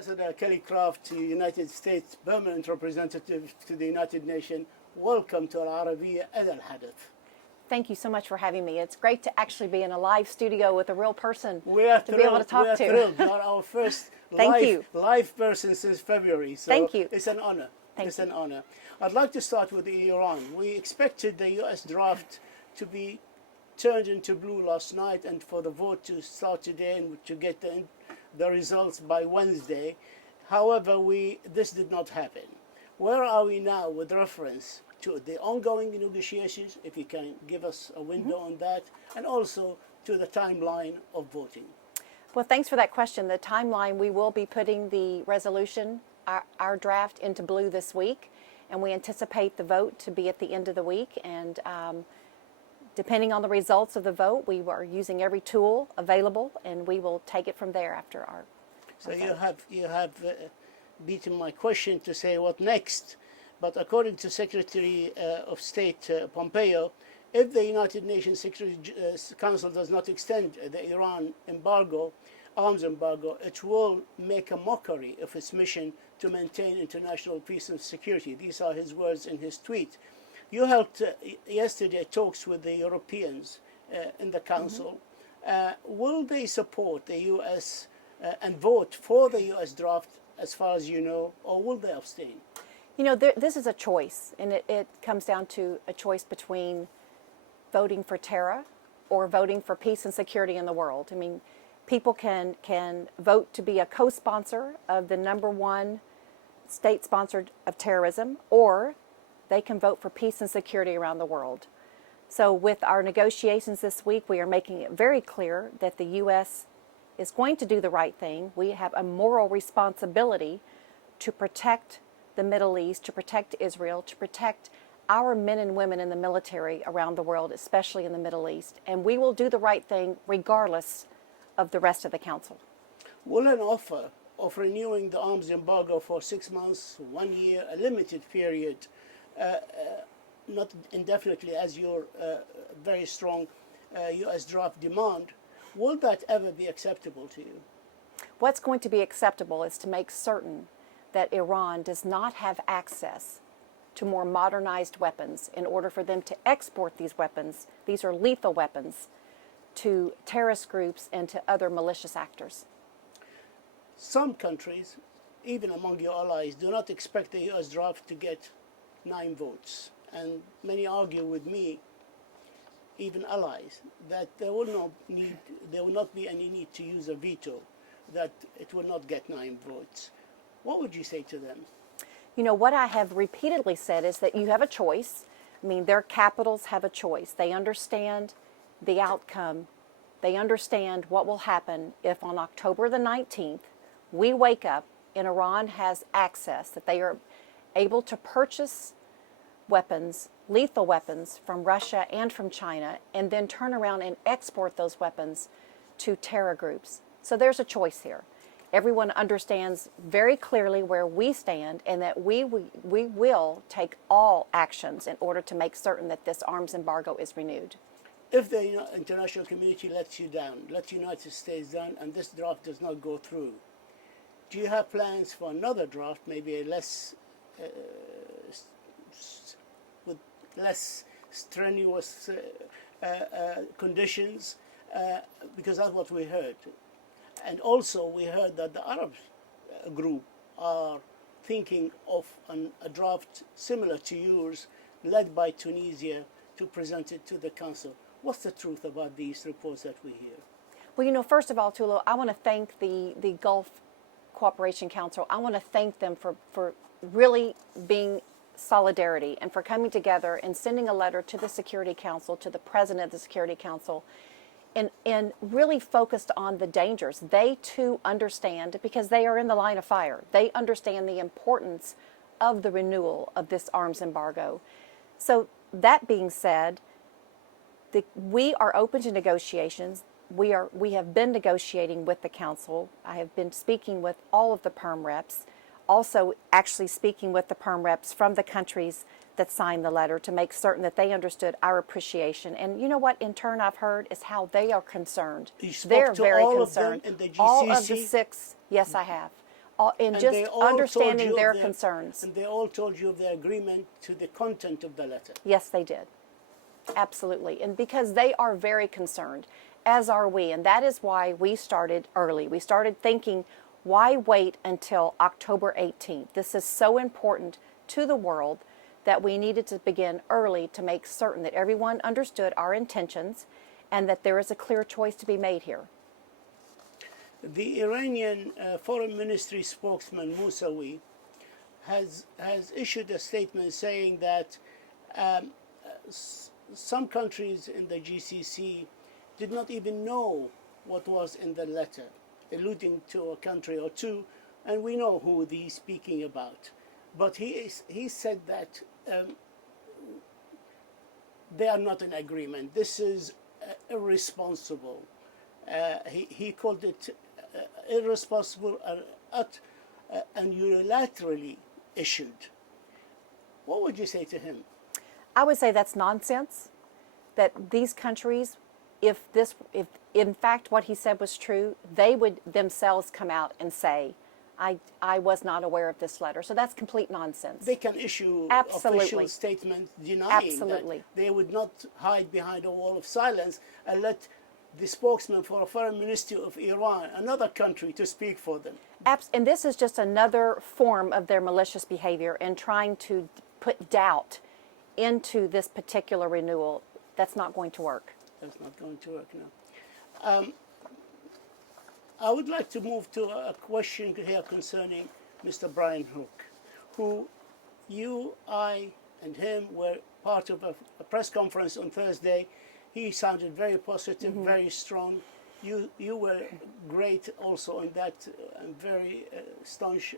Ambassador Kelly Craft, United States Permanent Representative to the United Nations, welcome to Arabiya AL-HAJ. Thank you so much for having me. It's great to actually be in a live studio with a real person We are to be able to talk to. Thrilled. You are our first live person since February. So Thank you. It's an honor. Thank you. An honor. I'd like to start with Iran. We expected the U.S. draft to be turned into blue last night and for the vote to start today and to get the results by Wednesday. However, this did not happen. Where are we now with reference to the ongoing negotiations, if you can give us a window on that, and also to the timeline of voting? Well, thanks for that question. The timeline, we will be putting the resolution, our draft, into blue this week, and we anticipate the vote to be at the end of the week. And depending on the results of the vote, we are using every tool available, and we will take it from there after our So vote. you have beaten my question to say what next. But according to Secretary of State Pompeo, if the United Nations Security Council does not extend the Iran embargo, arms embargo, it will make a mockery of its mission to maintain international peace and security. These are his words in his tweet. You held yesterday talks with the Europeans in the Council. Will they support the U.S. And vote for the U.S. draft, as far as you know, or will they abstain? You know, this is a choice, and it comes down to a choice between voting for terror or voting for peace and security in the world. I mean, people can vote to be a co-sponsor of the #1 state-sponsored of terrorism, or they can vote for peace and security around the world. So with our negotiations this week, we are making it very clear that the U.S. is going to do the right thing. We have a moral responsibility to protect the Middle East, to protect Israel, to protect our men and women in the military around the world, especially in the Middle East. And we will do the right thing regardless of the rest of the Council. Will an offer of renewing the arms embargo for 6 months, 1 year, a limited period, not indefinitely as your very strong U.S. draft demand, will that ever be acceptable to you? What's going to be acceptable is to make certain that Iran does not have access to more modernized weapons in order for them to export these weapons. These are lethal weapons to terrorist groups and to other malicious actors. Some countries, even among your allies, do not expect the U.S. draft to get 9 votes. And many argue with me, even allies, that there will not be any need to use a veto, that it will not get 9 votes. What would you say to them? You know, what I have repeatedly said is that you have a choice. I mean, their capitals have a choice. They understand the outcome. They understand what will happen if on October the 19th, we wake up and Iran has access, that they are able to purchase weapons, lethal weapons from Russia and from China, and then turn around and export those weapons to terror groups. So there's a choice here. Everyone understands very clearly where we stand, and that we will take all actions in order to make certain that this arms embargo is renewed. If the international community lets you down, lets the United States down, and this draft does not go through, do you have plans for another draft, maybe with less strenuous conditions? Because that's what we heard. And also we heard that the Arab group are thinking of a draft similar to yours, led by Tunisia, to present it to the Council. What's the truth about these reports that we hear? Well, you know, first of all, Tulo, I want to thank the Gulf Cooperation Council. I want to thank them for really being solidarity and for coming together and sending a letter to the Security Council, to the President of the Security Council, and really focused on the dangers. They too understand, because they are in the line of fire. They understand the importance of the renewal of this arms embargo. So that being said, we are open to negotiations. We have been negotiating with the Council. I have been speaking with all of the PERM reps, also actually speaking with the PERM reps from the countries that signed the letter to make certain that they understood our appreciation. And you know what, in turn, I've heard is how they are concerned. You spoke They're to very all concerned. of them in the GCC? All of the 6, yes, I have. in And just they all told understanding you of their concerns. And they all told you of their agreement to the content of the letter. Yes, they did. Absolutely. And because they are very concerned, as are we. And that is why we started early. We started thinking, why wait until October 18th? This is so important to the world that we needed to begin early to make certain that everyone understood our intentions and that there is a clear choice to be made here. The Iranian Foreign Ministry spokesman Mousawi has issued a statement saying that some countries in the GCC did not even know what was in the letter, alluding to a country or two, and we know who he's speaking about. But he said that they are not in agreement. This is irresponsible. He called it irresponsible and unilaterally issued. What would you say to him? I would say that's nonsense, that these countries, if in fact what he said was true, they would themselves come out and say, I was not aware of this letter. So that's complete nonsense. They can issue Absolutely. official statements denying Absolutely. that. They would not hide behind a wall of silence and let the spokesman for a foreign ministry of Iran, another country, to speak for them. And this is just another form of their malicious behavior and trying to put doubt into this particular renewal. That's not going to work. That's not going to work now. I would like to move to a question here concerning Mr. Brian Hook, who you, I, and him were part of a press conference on Thursday. He sounded very positive, very strong. You were great also in that, and very staunch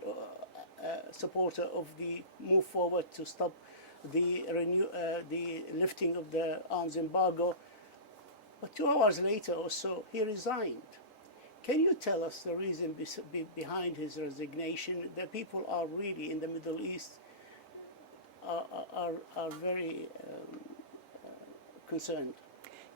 supporter of the move forward to stop the lifting of the arms embargo. But 2 hours later or so, he resigned. Can you tell us the reason behind his resignation? The people are really in the Middle East are very concerned.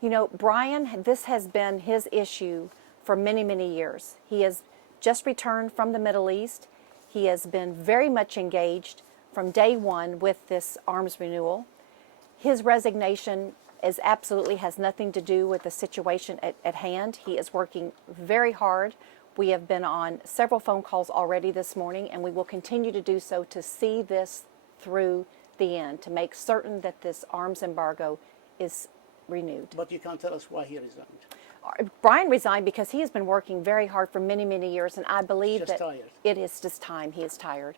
You know, Brian, this has been his issue for many, many years. He has just returned from the Middle East. He has been very much engaged from day one with this arms renewal. His resignation absolutely has nothing to do with the situation at hand. He is working very hard. We have been on several phone calls already this morning, and we will continue to do so to see this through the end, to make certain that this arms embargo is renewed. But you can't tell us why he resigned. Brian resigned because he has been working very hard for many, many years, and I believe Just that tired. it is just time. He is tired.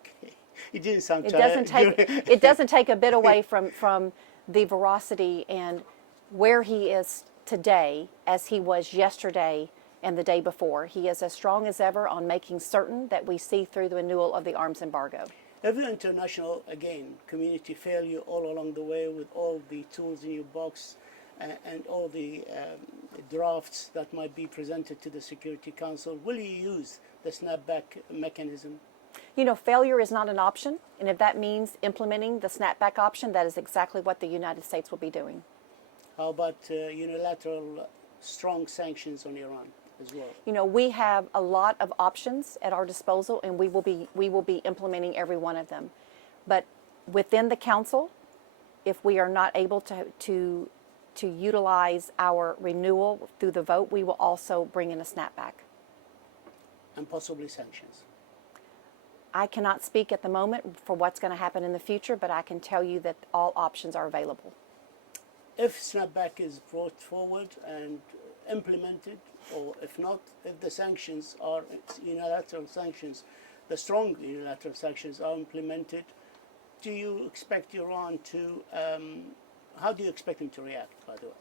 Okay. He didn't sound It tired. it doesn't take a bit away from the veracity and where he is today as he was yesterday and the day before. He is as strong as ever on making certain that we see through the renewal of the arms embargo. If the international, again, community fail you all along the way with all the tools in your box and all the drafts that might be presented to the Security Council, will you use the snapback mechanism? You know, failure is not an option, and if that means implementing the snapback option, that is exactly what the United States will be doing. How about unilateral strong sanctions on Iran as well? You know, we have a lot of options at our disposal, and we will be implementing every one of them. But within the council, if we are not able to utilize our renewal through the vote, we will also bring in a snapback. And possibly sanctions. I cannot speak at the moment for what's going to happen in the future, but I can tell you that all options are available. If snapback is brought forward and implemented, or if not, if the sanctions are unilateral sanctions, the strong unilateral sanctions are implemented, do you expect Iran to, how do you expect them to react, by the way?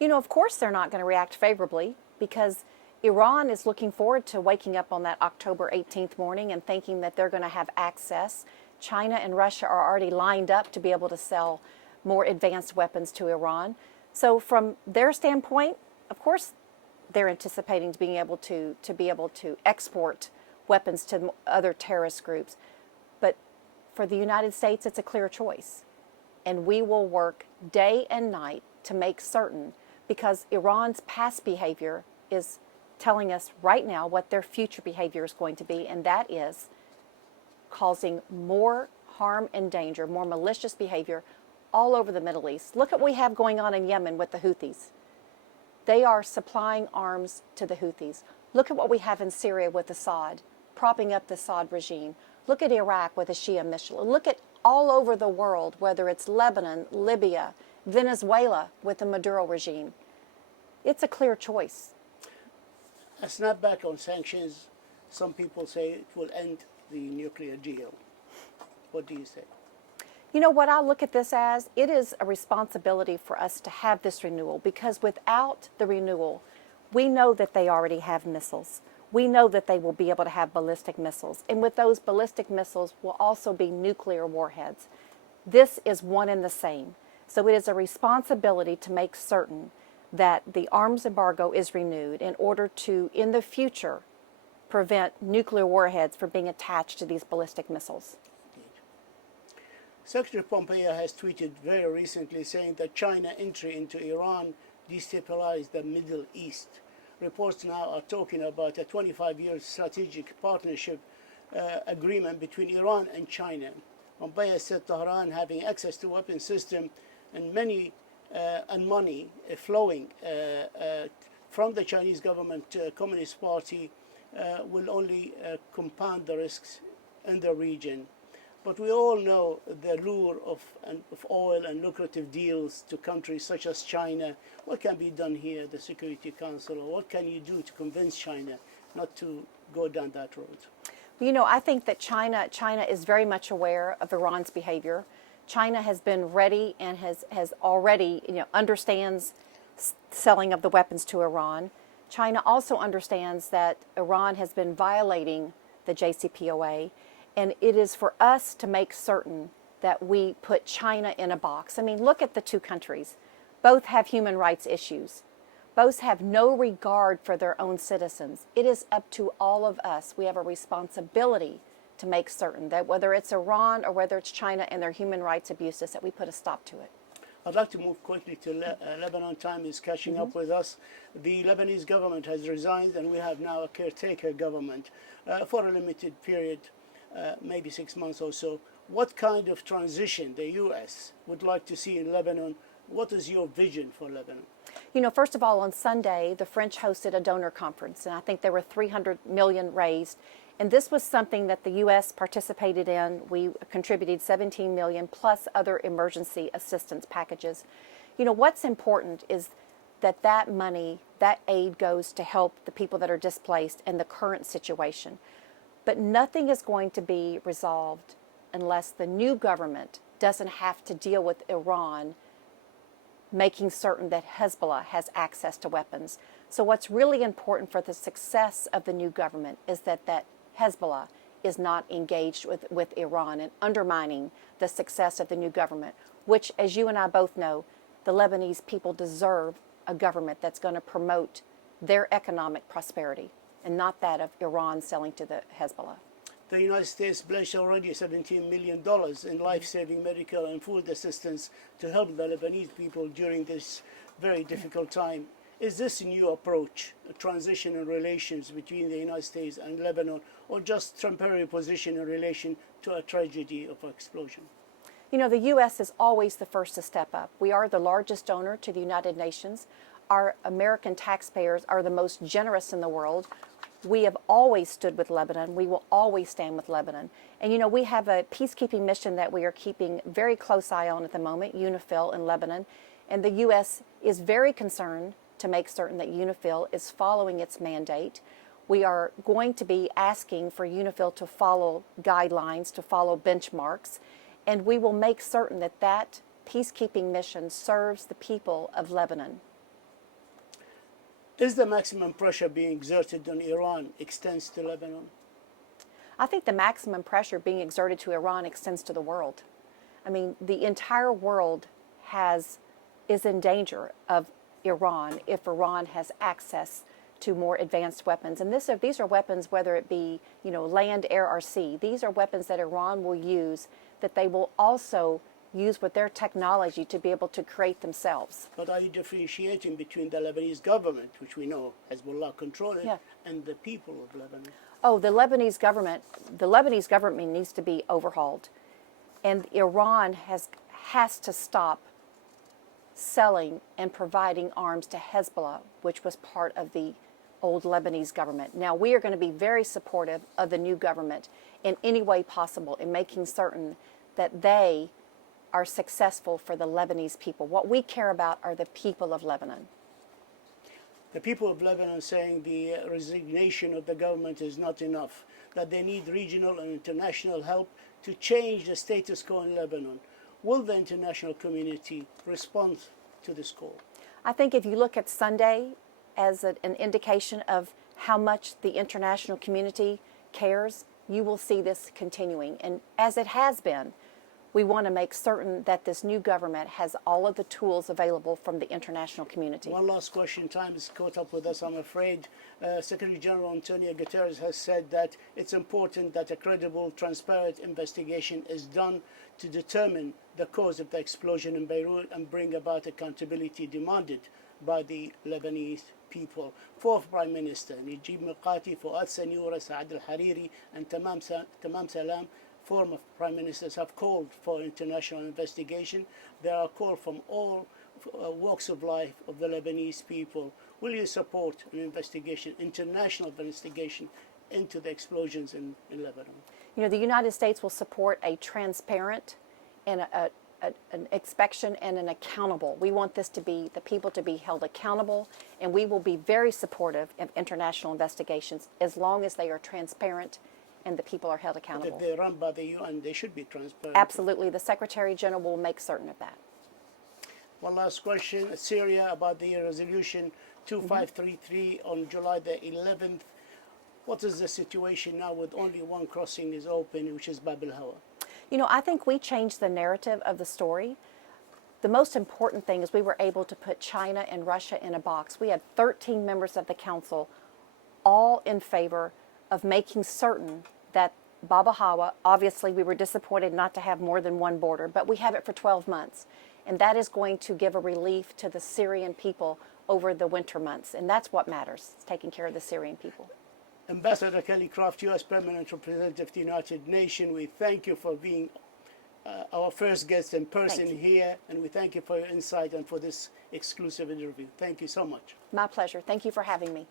You know, of course they're not going to react favorably, because Iran is looking forward to waking up on that October 18th morning and thinking that they're going to have access. China and Russia are already lined up to be able to sell more advanced weapons to Iran. So from their standpoint, of course, they're anticipating being able to export weapons to other terrorist groups. But for the United States, it's a clear choice. And we will work day and night to make certain, because Iran's past behavior is telling us right now what their future behavior is going to be, and that is causing more harm and danger, more malicious behavior all over the Middle East. Look at what we have going on in Yemen with the Houthis. They are supplying arms to the Houthis. Look at what we have in Syria with Assad, propping up the Assad regime. Look at Iraq with the Shia militia. Look at all over the world, whether it's Lebanon, Libya, Venezuela with the Maduro regime. It's a clear choice. A snapback on sanctions, some people say it will end the nuclear deal. What do you say? You know what I look at this as? It is a responsibility for us to have this renewal, because without the renewal, we know that they already have missiles. We know that they will be able to have ballistic missiles. And with those ballistic missiles will also be nuclear warheads. This is one and the same. So it is a responsibility to make certain that the arms embargo is renewed in order to, in the future, prevent nuclear warheads from being attached to these ballistic missiles. Secretary Pompeo has tweeted very recently saying that China entry into Iran destabilized the Middle East. Reports now are talking about a 25-year strategic partnership agreement between Iran and China. Pompeo said Tehran having access to weapon system and money flowing from the Chinese government Communist Party will only compound the risks in the region. But we all know the lure of oil and lucrative deals to countries such as China. What can be done here, the Security Council, or what can you do to convince China not to go down that road? You know, I think that China is very much aware of Iran's behavior. China has been ready and has already, understands selling of the weapons to Iran. China also understands that Iran has been violating the JCPOA. And it is for us to make certain that we put China in a box. I mean, look at the two countries. Both have human rights issues. Both have no regard for their own citizens. It is up to all of us. We have a responsibility to make certain that whether it's Iran or whether it's China and their human rights abuses, that we put a stop to it. I'd like to move quickly to Lebanon. Time is catching up with us. The Lebanese government has resigned, and we have now a caretaker government for a limited period. Maybe 6 months or so. What kind of transition the U.S. would like to see in Lebanon? What is your vision for Lebanon? You know, first of all, on Sunday, the French hosted a donor conference, and I think there were 300 million raised. And this was something that the U.S. participated in. We contributed 17 million plus other emergency assistance packages. You know, what's important is that that money, that aid goes to help the people that are displaced in the current situation. But nothing is going to be resolved unless the new government doesn't have to deal with Iran making certain that Hezbollah has access to weapons. So what's really important for the success of the new government is that Hezbollah is not engaged with Iran and undermining the success of the new government, which, as you and I both know, the Lebanese people deserve a government that's going to promote their economic prosperity and not that of Iran selling to the Hezbollah. The United States pledged already $17 million in life-saving medical and food assistance to help the Lebanese people during this very difficult time. Is this a new approach, a transition in relations between the United States and Lebanon, or just temporary position in relation to a tragedy of explosion? You know, the U.S. is always the first to step up. We are the largest donor to the United Nations. Our American taxpayers are the most generous in the world. We have always stood with Lebanon. We will always stand with Lebanon. And you know, we have a peacekeeping mission that we are keeping very close eye on at the moment, UNIFIL in Lebanon. And the U.S. is very concerned to make certain that UNIFIL is following its mandate. We are going to be asking for UNIFIL to follow guidelines, to follow benchmarks, and we will make certain that that peacekeeping mission serves the people of Lebanon. Is the maximum pressure being exerted on Iran extends to Lebanon? I think the maximum pressure being exerted to Iran extends to the world. I mean, the entire world is in danger of Iran if Iran has access to more advanced weapons. And these are weapons, whether it be, land, air, or sea. These are weapons that Iran will use, that they will also use with their technology to be able to create themselves. But are you differentiating between the Lebanese government, which we know Hezbollah control it, Yeah. and the people of Lebanon? Oh, the Lebanese government needs to be overhauled. And Iran has to stop selling and providing arms to Hezbollah, which was part of the old Lebanese government. Now, we are going to be very supportive of the new government in any way possible in making certain that they are successful for the Lebanese people. What we care about are the people of Lebanon. The people of Lebanon saying the resignation of the government is not enough, that they need regional and international help to change the status quo in Lebanon. Will the international community respond to this call? I think if you look at Sunday as an indication of how much the international community cares, you will see this continuing. And as it has been, we want to make certain that this new government has all of the tools available from the international community. One last question. Time is caught up with us, I'm afraid. Secretary General Antonio Guterres has said that it's important that a credible, transparent investigation is done to determine the cause of the explosion in Beirut and bring about accountability demanded by the Lebanese people. Fourth Prime Minister, Najib Mikati, Fouad Sanyura, Saad al-Hariri, and Tamam Salam, former prime ministers, have called for international investigation. There are calls from all walks of life of the Lebanese people. Will you support an investigation, international investigation, into the explosions in Lebanon? You know, the United States will support a transparent and an inspection and an accountable. We want this to be, the people to be held accountable, and we will be very supportive of international investigations as long as they are transparent and the people are held But accountable. if they're run by the UN, they should be transparent. Absolutely. The Secretary General will make certain of that. One last question. Syria, about the resolution 2533 on July the 11th. What is the situation now with only one crossing is open, which is Bab al-Hawa? You know, I think we changed the narrative of the story. The most important thing is we were able to put China and Russia in a box. We had 13 members of the council all in favor of making certain that Bab al-Hawa, obviously we were disappointed not to have more than one border, but we have it for 12 months. And that is going to give a relief to the Syrian people over the winter months. And that's what matters, it's taking care of the Syrian people. Ambassador Kelly Craft, U.S. Permanent Representative of the United Nations, we thank you for being our first guest in person here, and we thank you for your insight and for this exclusive interview. Thank you so much. My pleasure. Thank you for having me.